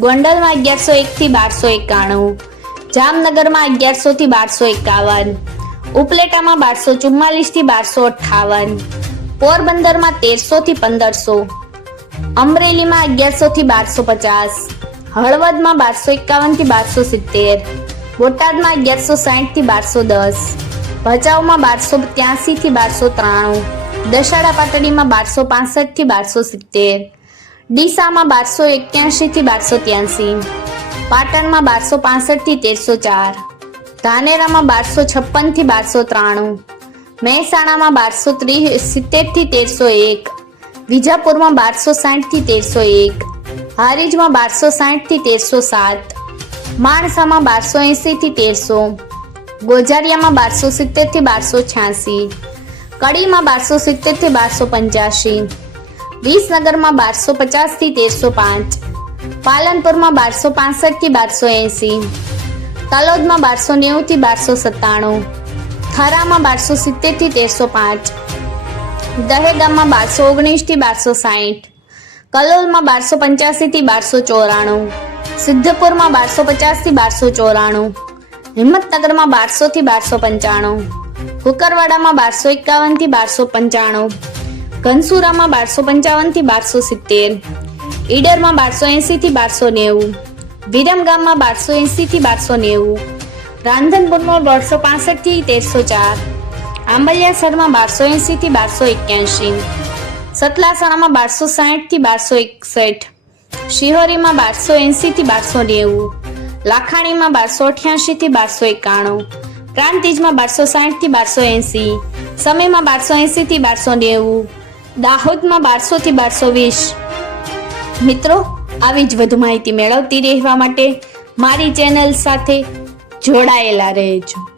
ગોંડલમાં અગિયારસો એકથી બારસો એકાણું. જામનગરમાં અગિયારસો થી બારસો એકાવન. ઉપલેટામાં બારસો ચુમ્માલીસથી બારસો અઠાવન પોરબંદરમાં તેરસો થી પંદરસો. અમરેલીમાં અગિયારસો થી બારસો પચાસ. હળવદમાં બારસો એકાવનથી બારસો સિત્તેર. બોટાદમાં અગિયારસો સાહીઠથી બારસો દસ. ભચાઉમાં બારસો ત્યાસી થી બારસો ત્રાણું. દશાડા પાટડીમાં બારસો પાસઠથી બારસો સિત્તેર. ડીસામાં બારસો એક્યાસી થી બારસો ત્યાસી પાટણમાં બારસો પાસઠથી તેરસો ચાર, ધાનેરામાં બારસો છપ્પનથી બારસો ત્રાણું, મહેસાણામાં બારસો ત્રીસ સિત્તેરથી તેરસો એક, વિજાપુરમાં બારસો સાઠથી તેરસો એક, હારીજમાં બારસો સાઠથી તેરસો સાત, માણસામાં બારસો એંસીથી તેરસો, ગોજારિયામાં બારસો સિત્તેરથી બારસો છ્યાસી કડીમાં બારસો સિત્તેરથી બારસો પંચ્યાસી વિસનગરમાં બારસો પચાસથી તેરસો પાંચ. પાલનપુરમાં બારસો પાસઠથી બારસો એંસી. તલોદમાં બારસો નેવું થી બારસો સત્તાણું. થરામાં બારસો સિત્તેરથી તેરસો પાંચ. દહેગામમાં બારસો ઓગણીસથી બારસો સાહીઠ. કલોલમાં બારસો પંચ્યાસી થી બારસો ચોરાણું. સિદ્ધપુરમાં બારસો પચાસથી બારસો ચોરાણું. હિંમતનગરમાં બારસો થી બારસો પંચાણું. કુકરવાડામાં બારસો એકાવનથી બારસો પંચાણું. ઘનસુરામાં બારસો પંચાવનથી બારસો સિત્તેર, ઈડરમાં બારસો એંસીથી બારસો નેવું વિરમગામમાં બારસો એંસીથી બારસો નેવું, રાંધનપુરમાં બારસો પાસઠથી તેરસો ચાર, આંબલિયાસરમાં બારસો એંસીથી બારસો એક્યાસી સતલાસણામાં બારસો સાઠથી બારસો એકસઠ, શિહોરીમાં બારસો એંસીથી બારસો નેવું, લાખાણીમાં બારસો અઠ્યાસી થી બારસો એકાણું પ્રાંતિજમાં બારસો સાઠથી બારસો એંસી સમયમાં બારસો એંસીથી બારસો નેવું દાહોદમાં બારસો થી બારસો વીસ. મિત્રો, આવી જ વધુ માહિતી મેળવતી રહેવા માટે મારી ચેનલ સાથે જોડાયેલા રહેજો.